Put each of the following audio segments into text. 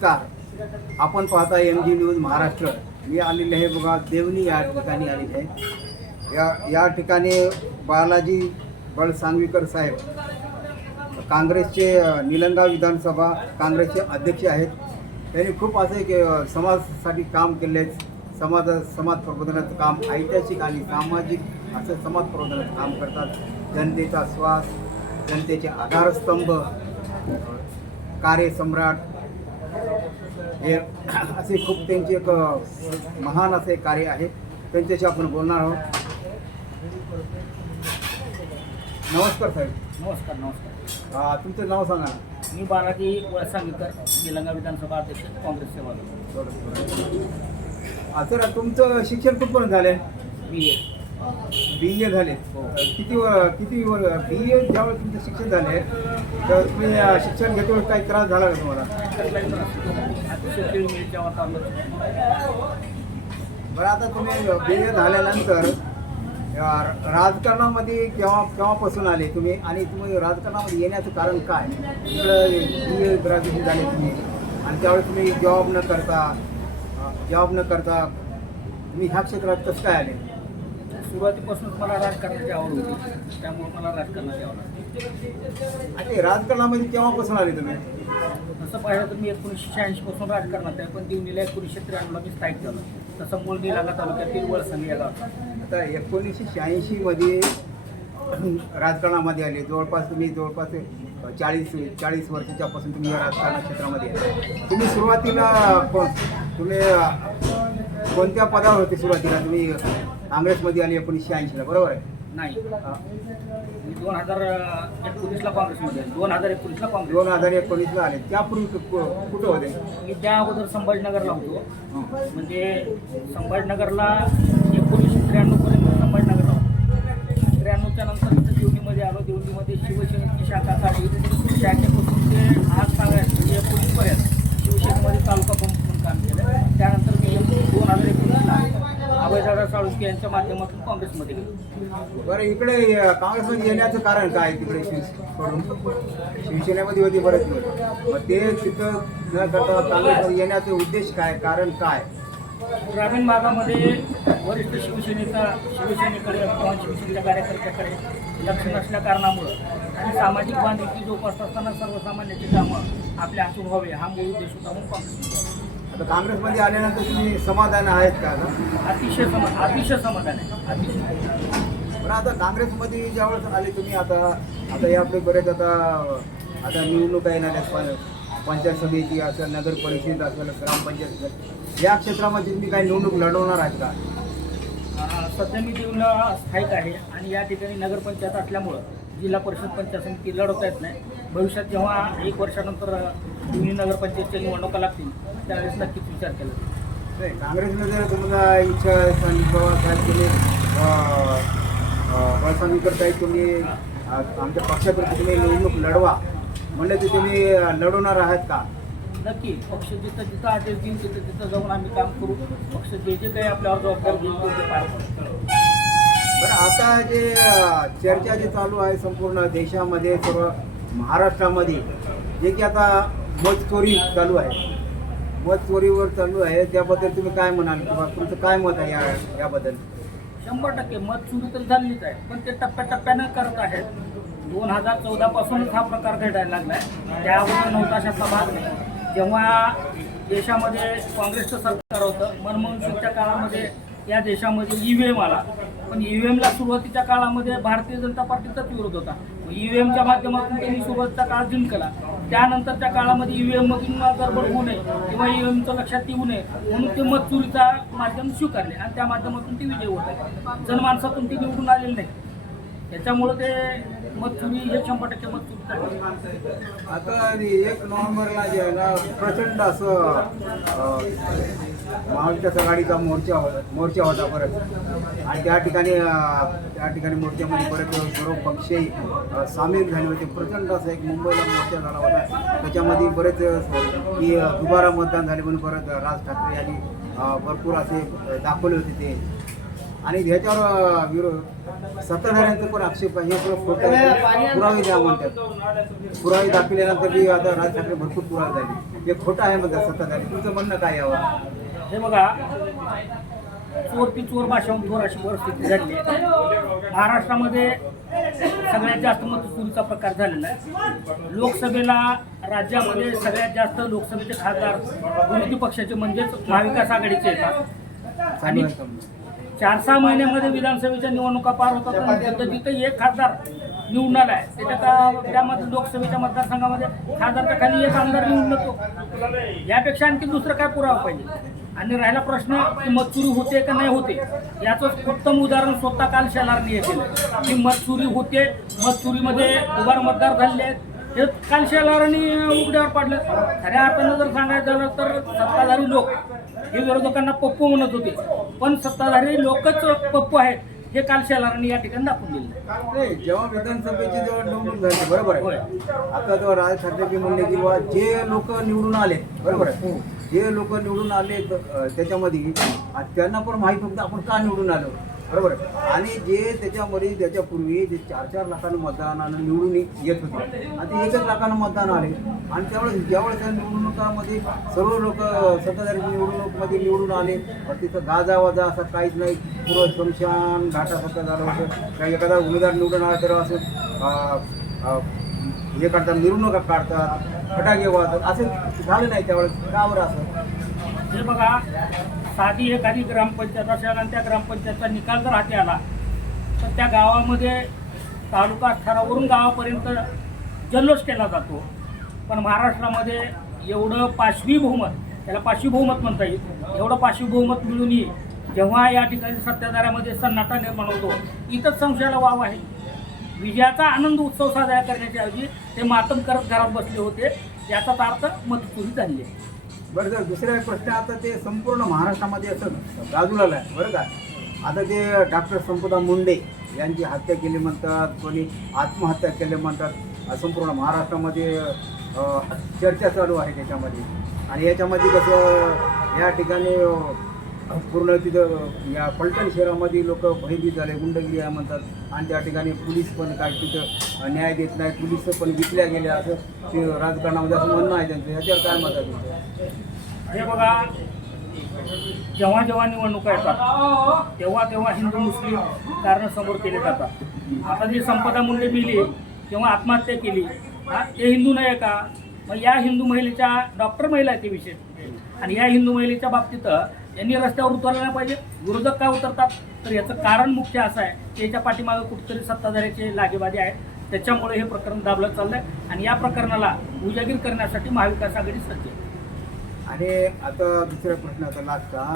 नमस्कार. आपण पाहता एम जी न्यूज महाराष्ट्र. मी आलेले आहे बघा देवणी या ठिकाणी आलेले आहे. या या ठिकाणी बालाजी बळ सांगवीकर साहेब काँग्रेसचे निलंगा विधानसभा काँग्रेसचे अध्यक्ष आहेत. त्यांनी खूप असे के समाजासाठी काम केले समाज समाज प्रबोधनाचं काम ऐतिहासिक आणि सामाजिक असं समाज प्रबोधनाचं काम करतात. जनतेचा श्वास जनतेचे आधारस्तंभ कार्यसम्राट हे असे खूप त्यांचे एक महान असे कार्य आहे. त्यांच्याशी आपण बोलणार आहोत. नमस्कार साहेब. नमस्कार नमस्कार. तुमचं नाव सांगा मी बालाजी वळसांगीकर निलंगा विधानसभा अध्यक्ष काँग्रेस सेवा सर तुमचं शिक्षण कुठपर्यंत झाले बी ए. बी ए झाले. हो. किती व किती बी ए ज्यावेळेस तुमचं शिक्षण झाले तर तुम्ही शिक्षण घेते काही त्रास झाला का तुम्हाला? बरं आता तुम्ही बी ए झाल्यानंतर राजकारणामध्ये केव्हा केव्हापासून आले तुम्ही? आणि तुम्ही राजकारणामध्ये येण्याचं कारण काय? इकडं बी ए ग्रॅज्युएशन झाले तुम्ही. आणि त्यावेळेस तुम्ही जॉब न करता जॉब न करता तुम्ही ह्या क्षेत्रात कसं काय आले? सुरुवातीपासूनच मला राजकारणाची आवड होती त्यामुळे मला राजकारणाची आवड आहे. आणि राजकारणामध्ये केव्हापासून आले तुम्ही? तसं पाहिलं तर मी एकोणीसशे शहाऐंशीपासून राजकारणात आहे पण दिवणीला एकोणीसशे त्र्याण्णवला मी स्थायिक झालो. तसं मूळ निलंगा तालुक्यातील वळसंग या गावात आता एकोणीसशे शहाऐंशीमध्ये राजकारणामध्ये आले. जवळपास तुम्ही जवळपास चाळीस चाळीस वर्षाच्यापासून तुम्ही या राजकारण क्षेत्रामध्ये आहे तुम्ही सुरुवातीला तुम्ही कोणत्या पदावर होते सुरुवातीला? तुम्ही काँग्रेसमध्ये आले एकोणीसशे ऐंशीला बरोबर आहे? नाही. मी दोन हजार एकोणीसला काँग्रेसमध्ये आहे. दोन हजार एकोणीसला काँग्रेस. दोन हजार एकोणीसला आले. त्यापूर्वी कु- कु- कुठं होते? मी त्या अगोदर संभाजीनगरला होतो. म्हणजे संभाजीनगरला एकोणीसशे त्र्याण्णवपर्यंत संभाजीनगरला होतो. त्र्याण्णवच्या नंतर इथं दिवणीमध्ये आलो. दिवणीमध्ये शिवसेनेची शाखा काढली. शाखेपासून ते आज सांगायचं म्हणजे एकोणीसपर्यंत शिवसेनेमध्ये तालुका प्रमुख म्हणून काम केलं त्यानंतर मी दोन हजार एकोणीसला अभयदादा साळुंके यांच्या माध्यमातून काँग्रेसमध्ये गेलो. बरं इकडे काँग्रेसमध्ये येण्याचं कारण काय तिकडे शिवसेनेमध्ये होते बरेच मग ते तिथं न करता काँग्रेसमध्ये येण्याचे उद्देश काय? कारण काय? ग्रामीण भागामध्ये वरिष्ठ शिवसेनेचा शिवसेनेकडे किंवा शिवसेनेच्या कार्यकर्त्याकडे लक्ष नसल्या कारणामुळं आणि सामाजिक बांधिलकी जोपासत असताना सर्वसामान्याची कामं आपल्या हातून व्हावे हा मूळ उद्देश होता म्हणून काँग्रेस आता काँग्रेसमध्ये आल्यानंतर तुम्ही समाधान आहेत का? अतिशय समा अतिशय समाधान आहे. अतिशय. बरं आता काँग्रेसमध्ये ज्यावेळेस आले तुम्ही आता आता यापुढे बरेच आता आता निवडणुका येणार आहेत पण पंचायत समिती असेल नगर परिषद असेल ग्रामपंचायत असेल या क्षेत्रामध्ये तुम्ही काही निवडणूक लढवणार आहेत का? सध्या मी देऊला स्थायिक आहे आणि या ठिकाणी नगरपंचायत असल्यामुळं जिल्हा परिषद पंचायत समिती लढवता येत नाही. भविष्यात जेव्हा एक वर्षानंतर दिवणी नगरपंचायतच्या निवडणुका लागतील त्यावेळेस नक्कीच विचार केला. नाही काँग्रेसने जर तुम्हाला इच्छा साहेब तुम्ही बळसांगीकर साहेब तुम्ही आमच्या पक्षाकडे तुम्ही निवडणूक लढवा. म्हणलं तर तुम्ही लढवणार आहात का? नक्की पक्ष जिथं जिथं आदेश देईल तिथं तिथं जाऊन आम्ही काम करू. पक्ष जे जे काही आपल्यावर जबाबदारी घेईल ते ते पार पडेल बरं आता जे चर्चा जी चालू आहे संपूर्ण देशामध्ये सर्व महाराष्ट्रामध्ये जे की आता मत चालू आहे. मत चालू आहे. त्याबद्दल तुम्ही काय म्हणाल किंवा तुमचं काय मत आहे या याबद्दल? शंभर टक्के मत सुरू तर झालीच आहे. पण ते टप्प्याटप्प्यानं करत आहेत. दोन हजार चौदा पासूनच हा प्रकार घडायला लागलाय. आहे अगोदर नव्हता भाग नाही जेव्हा देशामध्ये काँग्रेसचं सरकार होतं मनमोहन सिंगच्या काळामध्ये या देशामध्ये ई व्ही एम आला. पण ई व्ही एमला सुरुवातीच्या काळामध्ये भारतीय जनता पार्टीचाच विरोध होता. ई व्ही एमच्या माध्यमातून त्यांनी सुरुवातीचा काळ जिंकला त्यानंतरच्या काळामध्ये ई व्ही एममधून गडबड होऊ नये किंवा ई व्ही एमचं लक्षात येऊ नये म्हणून ते मत चोरीचा माध्यम स्वीकारले आणि त्या माध्यमातून ते विजय होत आहे जनमानसातून ते निवडून आलेले नाही त्याच्यामुळं ते मत हे शंभर टक्के मत चोरी आता एक नोव्हेंबरला जे आहे ना प्रचंड असं महाविकास आघाडीचा मोर्चा हो-, मोर्चा होता परत. आणि त्या ठिकाणी त्या ठिकाणी मोर्चामध्ये परत सर्व पक्ष सामील झाले होते. प्रचंड असा एक मुंबईला मोर्चा झाला होता. त्याच्यामध्ये बरेच की दुबारा मतदान झाले म्हणून परत राज ठाकरे यांनी भरपूर असे दाखवले होते ते. आणि ह्याच्यावर विरोध सत्ताधाऱ्यांचं पण आक्षेप आहे. हे सगळं खोटं पुरावे द्या म्हणतात. पुरावे दाखविल्यानंतर बी आता राज ठाकरे भरपूर पुरावे झाले. हे खोटं आहे म्हणतात सत्ताधारी. तुमचं म्हणणं काय यावं हे बघा. चोर ती चोर भाषा चोर अशी परिस्थिती झाली. आहे महाराष्ट्रामध्ये सगळ्यात जास्त मतचोरीचा प्रकार झालेला आहे. लोकसभेला राज्यामध्ये सगळ्यात जास्त लोकसभेचे खासदार विरोधी पक्षाचे म्हणजेच महाविकास आघाडीचे येतात आणि चार सहा महिन्यामध्ये विधानसभेच्या निवडणुका पार होतात आणि तिथं एक खासदार निवडून आलाय त्याच्यात त्यामध्ये लोकसभेच्या मतदारसंघामध्ये खासदारच्या खाली एक आमदार निवडून येतो. यापेक्षा आणखी दुसरं काय पुरावा पाहिजे? आणि राहिला प्रश्न की मतचोरी होते का नाही होते? याचं उत्तम उदाहरण स्वतः काल शेलारने हे केलं. की मतचोरी होते मतचोरीमध्ये उभार मतदार झालेले आहेत. हे काल शेलारांनी उघड्यावर पाडलं. खऱ्या अर्थानं जर सांगायचं झालं तर सत्ताधारी लोक हे विरोधकांना पप्पू म्हणत होते. पण सत्ताधारी लोकच पप्पू आहेत हे काल शेलारांनी या ठिकाणी दाखवून दिले. जेव्हा विधानसभेची जेव्हा निवडणूक झाली बरोबर. आहे. आता जेव्हा राज ठाकरे म्हणले की जे लोक निवडून आले बरोबर आहे. जे लोक निवडून आले त्याच्यामध्ये त्यांना पण माहीत होतं आपण का निवडून आलो? बरोबर आणि जे त्याच्यामध्ये त्याच्यापूर्वी जे चार चार लाखांना मतदानानं निवडून येत होते आणि ते एकच लाखानं मतदान आले. आणि त्यावेळेस ज्यावेळेस त्या निवडणुकामध्ये सर्व लोक सत्ताधारी निवडणूकमध्ये निवडून आले तिथं गाजा वाजा असं काहीच नाही. पुरं शमशान घाटासारखं झालं होतं. काही एखादा उमेदवार निवडून आला तर असं हे काढतात मिरवणुका काढतात फटाके वाहतात असे झालं नाही त्यावेळेस. का बरं असं? हे बघा साधी एखादी ग्रामपंचायत असेल आणि त्या ग्रामपंचायतचा निकाल जर हाती आला तर त्या गावामध्ये तालुका स्तरावरून गावापर्यंत जल्लोष केला जातो. पण महाराष्ट्रामध्ये एवढं पाचवी बहुमत त्याला पाचवी बहुमत म्हणता येईल. एवढं पाचवी बहुमत मिळूनही जेव्हा या ठिकाणी सत्ताधाऱ्यामध्ये सन्नाटा निर्माण होतो इथंच संशयाला वाव आहे. विजयाचा आनंद उत्सव साजरा करण्याच्या ऐवजी ते मातम करत घरात बसले होते. याचाच अर्थ मतचोरी झाली. आहे बरं सर दुसरा एक प्रश्न आता ते संपूर्ण महाराष्ट्रामध्ये असं गाजूला आहे. बरं का? आता ते डॉक्टर संपदा मुंडे यांची हत्या केली म्हणतात कोणी आत्महत्या केली म्हणतात. संपूर्ण महाराष्ट्रामध्ये अं, चर्चा चालू आहे त्याच्यामध्ये. आणि याच्यामध्ये कसं या ठिकाणी पूर्ण तिथं या पलटण शहरामध्ये लोक भयभीत झाले गुंडगिरी म्हणतात. आणि त्या ठिकाणी पोलीस पण काय तिथं न्याय देत नाही पोलीस पण विकल्या गेल्या असं ते राजकारणामध्ये असं म्हणणं आहे त्यांचं. ह्याच्यावर काय मत आहे तुमचं? हे बघा जेव्हा जेव्हा निवडणुका येतात तेव्हा तेव्हा हिंदू मुस्लिम कारण समोर केले जातात. आता जी संपदा मुंडे मिली किंवा आत्महत्या केली. ते हिंदू नाही का? मग या हिंदू महिलेच्या डॉक्टर महिला आहे ते विशेष. आणि या हिंदू महिलेच्या बाबतीत यांनी रस्त्यावर उतरलं नाही पाहिजे. विरोधक काय उतरतात? तर याचं कारण मुख्य असं आहे की याच्या पाठीमागे कुठेतरी सत्ताधाऱ्याचे लागेबाजी आहेत. त्याच्यामुळे हे प्रकरण दाबलं चाललंय आणि या प्रकरणाला उजागीर करण्यासाठी महाविकास आघाडी सज्ज आहे. आणि आता दुसरा प्रश्न आता लास्टचा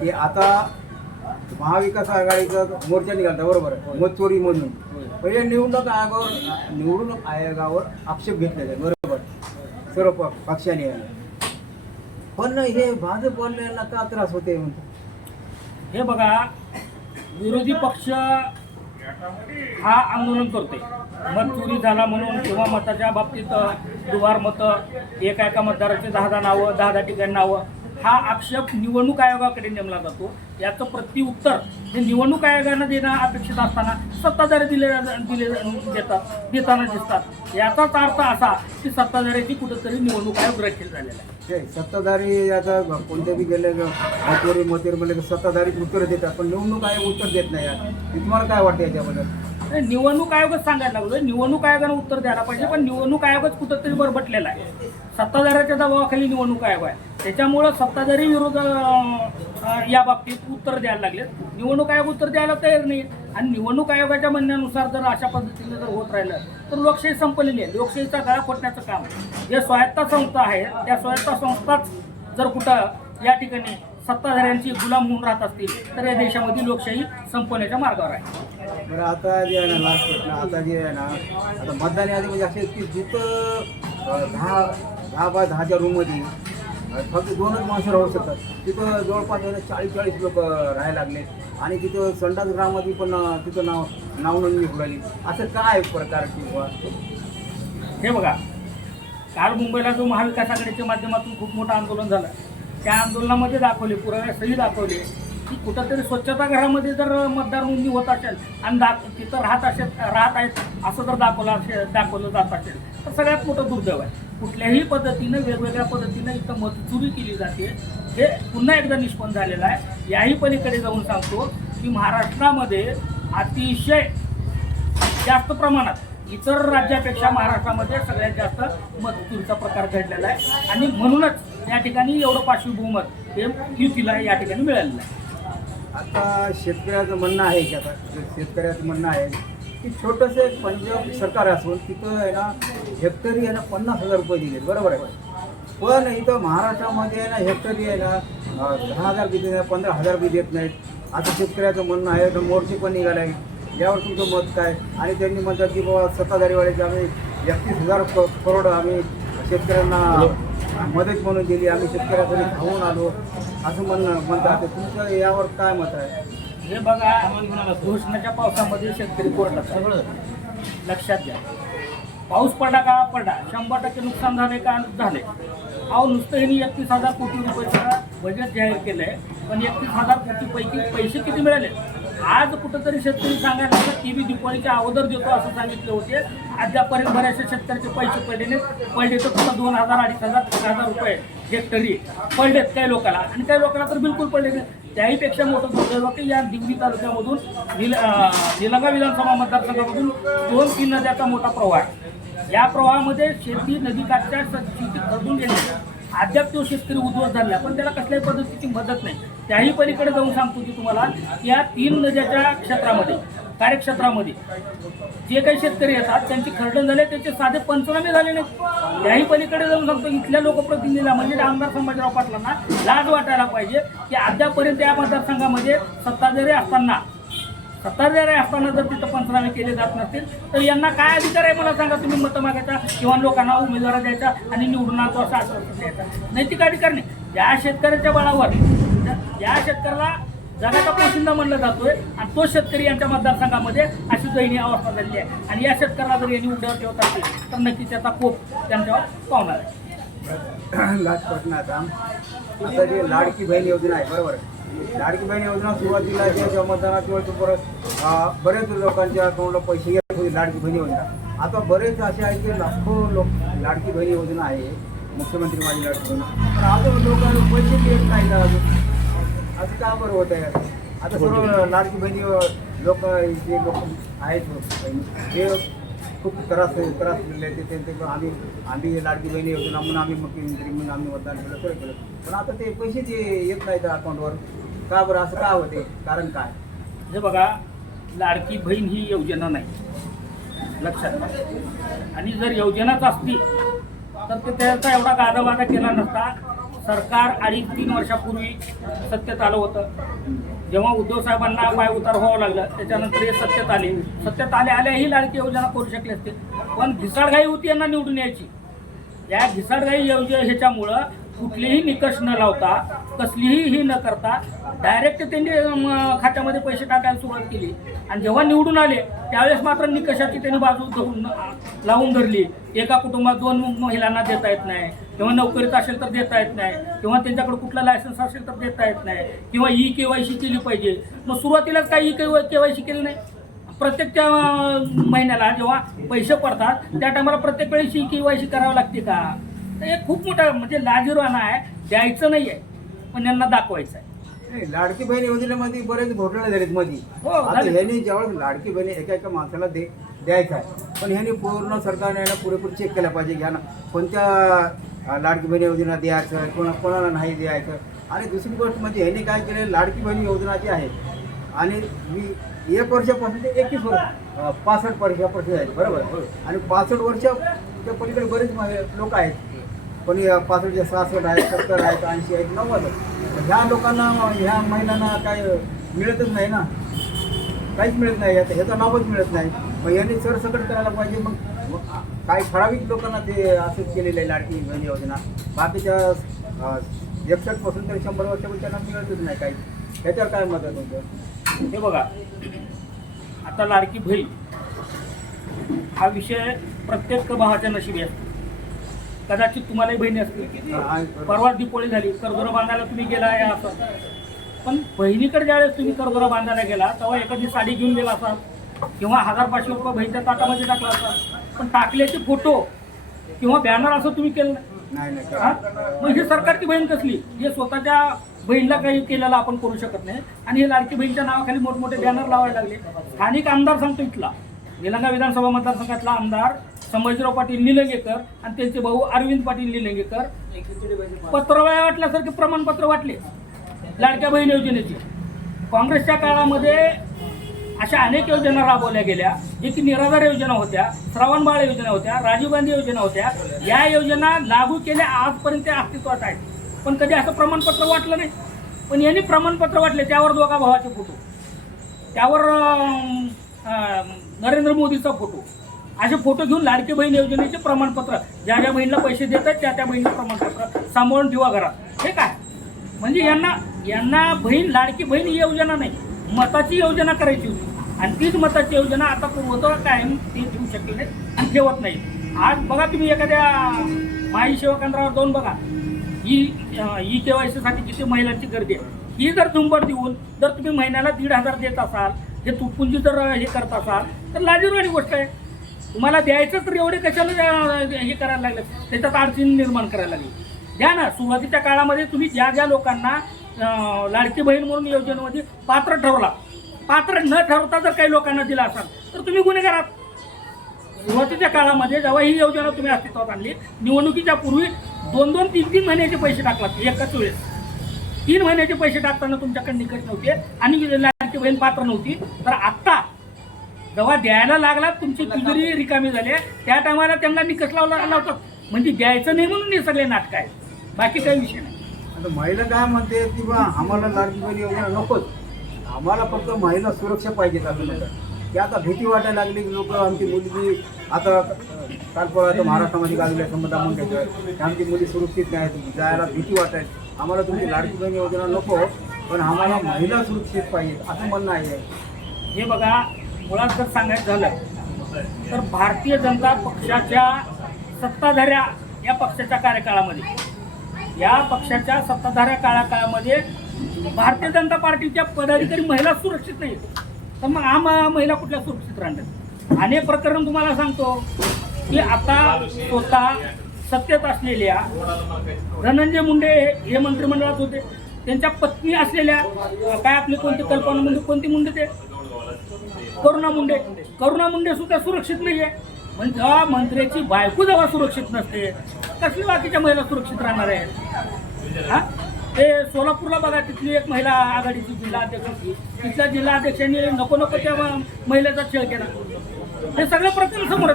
की आता महाविकास आघाडीचा मोर्चा निघाला बरोबर? आहे मतचोरी म्हणून. पहिले निवडणूक आयोगावर निवडणूक आयोगावर आक्षेप घेतले जाईल बरोबर? सर्व पक्षाने. पण हे भाजपवाल्यांना का त्रास होते म्हणतो? हे बघा विरोधी पक्ष हा आंदोलन करतोय. मत चोरी झाला म्हणून किंवा मताच्या बाबतीत दुवार मतं एका एका मतदाराचे दहा दहा नावं दहा दहा ठिकाणी नावं हा आक्षेप निवडणूक आयोगाकडे नेमला जातो. याचं प्रत्युत्तर हे निवडणूक आयोगानं देणं अपेक्षित असताना सत्ताधारी दिले दिले देतात देताना दिसतात. याचाच अर्थ असा की सत्ताधाऱ्याची कुठेतरी निवडणूक आयोग रखेल झालेला आहे. सत्ताधारी आता कोणत्या बी गेले मतोरी मतेर म्हणले की सत्ताधारी उत्तर देतात पण निवडणूक आयोग उत्तर देत नाही यार तुम्हाला काय वाटतं याच्याबद्दल? निवडणूक आयोगच सांगायला लागलोय. निवडणूक आयोगानं उत्तर द्यायला पाहिजे पण निवडणूक आयोगच कुठंतरी बरबटलेला आहे. सत्ताधाऱ्याच्या दबावाखाली निवडणूक आयोग आहे. त्याच्यामुळं सत्ताधारी विरोध या बाबतीत उत्तर द्यायला लागले निवडणूक आयोग उत्तर द्यायला तयार नाही आणि निवडणूक आयोगाच्या म्हणण्यानुसार जर अशा पद्धतीने जर होत राहिलं तर लोकशाही संपलेली आहे. लोकशाहीचा गळा खोटण्याचं काम जे स्वायत्ता संस्था आहे त्या स्वायत्ता संस्थाच जर कुठं या ठिकाणी सत्ताधाऱ्यांची गुलाम होऊन राहत असतील तर या देशामध्ये लोकशाही संपवण्याच्या मार्गावर आहे. बरं आता जे आहे ना लास्ट प्रश्न आता जे आहे ना आता मतदान यादी म्हणजे असे की जिथं दहा दहा बाय दहाच्या रूममध्ये फक्त दोनच माणसं राहू शकतात. तिथं जवळपास चाळीस चाळीस लोक राहायला लागले. आणि तिथं संडास ग्रामामध्ये पण तिथं नाव नावनोंदणी होऊ राहिली असं काय प्रकार किंवा? हे बघा काल मुंबईला जो महाविकास आघाडीच्या माध्यमातून खूप मोठं आंदोलन झालं. त्या आंदोलनामध्ये दाखवले पुराव्यासही दाखवले. की कुठंतरी स्वच्छतागृहामध्ये जर मतदार नोंदणी होत असेल आणि दाख तिथं राहत असेल राहत आहेत असं जर दाखवलं असेल दाखवलं जात असेल तर सगळ्यात मोठं दुर्दैव आहे. कुठल्याही पद्धतीनं वेगवेगळ्या पद्धतीनं इथं मतचुरी केली जाते. हे पुन्हा एकदा निष्पन्न झालेलं आहे. याही पलीकडे जाऊन सांगतो की महाराष्ट्रामध्ये अतिशय जास्त प्रमाणात इतर राज्यापेक्षा महाराष्ट्रामध्ये सगळ्यात जास्त मतचुरीचा प्रकार घडलेला आहे. आणि म्हणूनच या ठिकाणी एवढं पार्श्वभूमत हे युतीला या ठिकाणी मिळालेलं आहे. आता शेतकऱ्याचं म्हणणं आहे की आता शेतकऱ्याचं म्हणणं आहे की छोटंसं एक पंजाब सरकार असून तिथं आहे ना हेक्टरी आहे ना पन्नास हजार रुपये दिले. बरोबर आहे. पण इथं महाराष्ट्रामध्ये आहे ना हेक्टरी आहे ना दहा हजार बी देत नाही पंधरा हजार बी देत नाहीत. आता शेतकऱ्याचं म्हणणं आहे तर मोर्चे पण निघाले आहे यावर तुमचं मत काय? आणि त्यांनी म्हणतात की बाबा सत्ताधारीवाल्याचे आम्ही एकतीस हजार करोड आम्ही शेतकऱ्यांना मदत म्हणून दिली. आम्ही शेतकऱ्यासाठी धावून आलो. असं म्हणणं म्हणतात तर तुमचं यावर काय मत आहे? हे बघा घोषणाच्या पावसामध्ये शेतकरी कोरडा सगळं लक्षात घ्या. पाऊस पडला का पडला. शंभर टक्के नुकसान झाले का झाले. अहो नुसतं ह्यांनी एकतीस हजार कोटी रुपयेचा बजेट जाहीर केलं आहे पण एकतीस हजार कोटीपैकी पैसे किती मिळाले? आज कुठंतरी शेतकरी सांगायला लागला टी व्ही दिवाळीच्या अगोदर देतो असं सांगितले होते. अद्यापर्यंत बऱ्याचशा शेतकऱ्याचे पैसे पडले नाहीत पडले तर फक्त दोन हजार अडीच हजार तीन हजार रुपये. हेक्टरी पडलेत काही लोकांना आणि काही लोकांना तर बिलकुल पडले नाही. त्याहीपेक्षा मोठं दुर्दैव की या दिवली तालुक्यामधून निल निलंगा विधानसभा मतदारसंघामधून दोन तीन नद्याचा मोठा प्रवाह आहे. या प्रवाहामध्ये शेती नदीकाठच्या स- शेती खरडून गेली अद्याप तो शेतकरी उद्ध्वस्त झाला पण त्याला कसल्याही पद्धतीची मदत नाही. त्याही पलीकडे जाऊन सांगतो की तुम्हाला या तीन नद्याच्या क्षेत्रामध्ये कार्यक्षेत्रामध्ये जे काही शेतकरी येतात त्यांची खरडण झाले त्याचे साधे पंचनामे झाले नाहीत. त्याही पलीकडे जाऊन सांगतो इथल्या लोकप्रतिनिधीला म्हणजे आमदार संभाजीराव पाटलांना लाज वाटायला पाहिजे की अद्यापर्यंत या मतदारसंघामध्ये सत्ता जरी असताना सत्ताधारी असताना जर तिथं पंचनामे केले जात नसतील तर यांना काय अधिकार आहे मला सांगा तुम्ही मतं मागायचा किंवा लोकांना उमेदवार द्यायचा आणि निवडून तो असं आश्वासन द्यायचा? नैतिक अधिकार नाही. या शेतकऱ्याच्या बळावर या शेतकऱ्याला जगाचा पोशिंदा म्हणला जातोय आणि तो शेतकरी यांच्या मतदारसंघामध्ये अशी दयनीय अवस्था झालेली आहे. आणि या शेतकऱ्याला जर यांनी उड्यावर ठेवत असेल तर नक्की त्याचा कोप त्यांच्यावर पावणार आहे. लाजपटनाचा आता जे लाडकी बहीण योजना आहे बरोबर. लाडकी बहीण योजना सुरुवातीला जे जेव्हा मतदानात किंवा तो परत बरेच लोकांच्या अकाउंटला पैसे येत होते लाडकी बहीण योजना. आता बरेच असे आहेत की लाखो लोक लाडकी बहीण योजना आहे मुख्यमंत्री माझी लाडकी बहीण. पण अजून लोकांना पैसे देत नाही अजून. असं का बरं होत आहे? आता सर्व लाडकी बहिणी लोक जे लोक आहेत ते खूप त्रास त्रास आहेत ते त्यांचे आम्ही आम्ही लाडकी बहिणी योजना म्हणून आम्ही मुख्यमंत्री म्हणून आम्ही मतदान केलं सगळं केलं. पण आता ते पैसे जे येत नाहीत अकाउंटवर का बरं? असं का होते? कारण काय? हे बघा लाडकी बहीण ही योजना नाही. लक्षात आणि जर योजनाच असती तर ते त्याचा एवढा गादावादा केला नसता. सरकार अडीच तीन वर्षापूर्वी सत्तेत आलं होतं. जेव्हा उद्धव साहेबांना पाय उतार व्हावं लागलं त्याच्यानंतर हे सत्तेत आले. सत्तेत आले आल्याही लाडकी योजना करू शकले असते. पण घिसाडघाई होती यांना निवडून यायची. या घिसाडगाई योजना ह्याच्यामुळं कुठलेही निकष न लावता कसलीही ही न करता डायरेक्ट त्यांनी खात्यामध्ये पैसे टाकायला सुरुवात केली. आणि जेव्हा निवडून आले त्यावेळेस मात्र निकषाची त्यांनी बाजू धरून लावून धरली. एका कुटुंबात दोन महिलांना देता येत नाही. किंवा नोकरीत असेल तर देता येत नाही. किंवा त्यांच्याकडे कुठला लायसन्स असेल तर देता येत नाही. किंवा ई के वाय सी केली पाहिजे. मग सुरुवातीलाच काही ई के वाय सी केली नाही? प्रत्येक त्या महिन्याला जेव्हा पैसे पडतात त्या टायमाला प्रत्येक वेळेस ई के वाय सी करावं लागते का? तर हे खूप मोठा म्हणजे लाजीरवाना आहे द्यायचं नाही आहे पण यांना दाखवायचं आहे नाही, लाडकी बहीण योजनेमध्ये बरेच घोटाळे झालेत मध्ये हो, आता झाले. ह्याने ज्यावेळेस लाडकी बहीण एका एका माणसाला दे द्यायचं आहे पण ह्याने पूर्ण सरकारने याला पुरेपूर चेक केलं पाहिजे ह्या कोणत्या अं, लाडकी बहीण योजना द्यायचं कोणा कोणाला नाही द्यायचं? आणि दुसरी गोष्ट म्हणजे ह्याने काय केलं लाडकी बहीण योजना जी आहे आणि मी एक वर्षापासून ते एकवीस वर्ष अं, पासष्ट वर्षापासून आहेत बरोबर? आणि पासष्ट वर्षाच्या पलीकडे बरेच लोक आहेत. कोणी पासष्टचे सहासष्ट आहेत सत्तर आहेत ऐंशी आहेत नव्वद ह्या लोकांना ह्या महिलांना काय मिळतच नाही ना? काहीच मिळत नाही. याचं ह्याचं नावच मिळत नाही. मग यांनी सरसकट करायला पाहिजे. मग काही ठराविक लोकांना ते असंच केलेलं आहे लाडकी बहीण योजना. बाकीच्या एकसष्टपासून तर शंभर वर्षापर्यंत त्यांना मिळतच नाही काही. ह्याच्यावर काय मत आहे तुमचं? हे बघा आता लाडकी बहीण हा विषय प्रत्येक भावाच्या नशिबी असतो. कदाचित तुम्हालाही बहिणी असतील. हा. परवा दिपोळी झाली कर्जोरा बांधायला तुम्ही गेला आहे असं. पण बहिणीकडे ज्यावेळेस तुम्ही करदोरा बांधायला गेला तेव्हा एखादी साडी घेऊन गेला असाल किंवा हजार पाचशे रुपये बहिणीच्या ताटामध्ये टाकला असाल पण टाकल्याचे फोटो किंवा बॅनर असं तुम्ही केलं नाही. हा? मग ही सरकारची बहीण कसली? जे स्वतःच्या बहिणीला काही केलेलं आपण करू शकत नाही. आणि हे लाडकी बहीणच्या नावाखाली मोठमोठे बॅनर लावायला लागले. स्थानिक आमदार सांगतो इथला. निलंगा विधानसभा मतदारसंघातला आमदार संभाजीराव पाटील निलंगेकर आणि त्यांचे भाऊ अरविंद पाटील निलंगेकर. पत्रव्या वाटल्यासारखे प्रमाणपत्र वाटले. लाडक्या बहीण योजनेचे. काँग्रेसच्या काळामध्ये अशा अनेक योजना राबवल्या गेल्या. जे की निराधार योजना होत्या श्रावणबाळ योजना होत्या राजीव गांधी योजना होत्या. या योजना लागू केल्या आजपर्यंत अस्तित्वात आहेत. पण कधी असं प्रमाणपत्र वाटलं नाही. पण यांनी प्रमाणपत्र वाटले त्यावर दोघा भावाचे फोटो. त्यावर नरेंद्र मोदीचा फोटो. असे फोटो घेऊन लाडकी बहीण योजनेचे प्रमाणपत्र ज्या ज्या बहिणीला पैसे देतात त्या त्या बहिणीला प्रमाणपत्र सांभाळून ठेवा घरात. हे काय? म्हणजे यांना यांना बहीण लाडकी बहीण ही योजना नाही. मताची योजना करायची होती. आणि तीच मताची योजना आता पूर्वतः कायम ते ठेवू शकले नाही आणि ठेवत नाही आज बघा तुम्ही एखाद्या माई सेवा केंद्रावर जाऊन बघा. ही ई के वायसाठी किती महिलांची गर्दी आहे. ही जर झुंबर देऊन जर तुम्ही महिन्याला दीड हजार देत असाल हे तुटपुंजी जर हे करत असाल तर लाजीरवाणी गोष्ट आहे. तुम्हाला द्यायचं तर एवढे कशाला हे करायला लागले? त्याच्यात अडचणी निर्माण करायला लागली. द्या ना सुरुवातीच्या काळामध्ये तुम्ही ज्या ज्या लोकांना लाडकी बहीण म्हणून योजनेमध्ये पात्र ठरवला. पात्र न ठरवता जर काही लोकांना दिला असाल तर तुम्ही गुन्हेगारात सुरुवातीच्या काळामध्ये जेव्हा ही योजना तुम्ही अस्तित्वात आणली निवडणुकीच्या पूर्वी दोन दोन तीन तीन महिन्याचे पैसे टाकलात एकाच वेळेस. तीन महिन्याचे पैसे टाकताना तुमच्याकडे निकट नव्हते आणि लाडकी बहीण पात्र नव्हती. तर आत्ता जेव्हा द्यायला लागला तुमची तिजोरी रिकामी झाली. त्या टायमाला त्यांना निकष लावला लावतात म्हणजे द्यायचं नाही म्हणून हे सगळे नाटक आहे बाकी काही विषय नाही. आता महिला काय म्हणते की बा आम्हाला लाडकी योजना नकोच. आम्हाला फक्त महिला सुरक्षा असं म्हणतात की आता भीती वाटायला लागली लोक आमची मुलगी आता काल परवा आता महाराष्ट्रामध्ये गाजल्या संबंधा म्हणतात की आमची मुली सुरक्षित नाही जायला भीती वाटायची. आम्हाला तुमची लाडकी बहीण योजना नको पण आम्हाला महिला सुरक्षित पाहिजेत असं म्हणणं आहे. हे बघा मुळात जर सांगायचं झालं तर भारतीय जनता पक्षाच्या सत्ताधाऱ्या या पक्षाच्या कार्यकाळामध्ये या पक्षाच्या सत्ताधाऱ्या काळाकाळामध्ये भारतीय जनता पार्टीच्या पदाधिकारी महिला सुरक्षित नाही तर मग आम महिला कुठल्या सुरक्षित राहणार? अनेक प्रकरण तुम्हाला सांगतो की आता स्वतः सत्तेत असलेल्या धनंजय मुंडे हे मंत्रिमंडळात होते. त्यांच्या पत्नी असलेल्या काय आपली कोणती कल्पना म्हणजे कोणती मुंडे ते? करुणा मुंडे. करुणा मुंडे सुद्धा सुरक्षित नाही आहे म्हणजे जेव्हा मंत्र्याची बायको जेव्हा सुरक्षित नसते कसली बाकीच्या महिला सुरक्षित राहणार आहे हा? ते सोलापूरला बघा तिथली एक महिला आघाडीची जिल्हा अध्यक्ष होती. तिथल्या जिल्हा अध्यक्षांनी नको नको त्या महिलेचा खेळ केला. हे सगळे प्रकरण समोर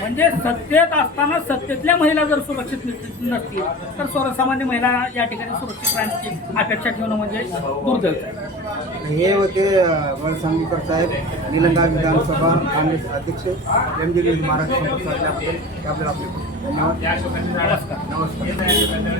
म्हणजे सत्तेत असताना सत्तेतल्या महिला जर सुरक्षित नस- नसतील तर सर्वसामान्य महिला या ठिकाणी सुरक्षित राहण्याची अपेक्षा ठेवणं म्हणजे दुर्दैव. हे होते बळसांगीकर साहेब निलंगा विधानसभा काँग्रेस अध्यक्ष एम डी महाराष्ट्र आपले धन्यवाद. नमस्कार. नमस्कार.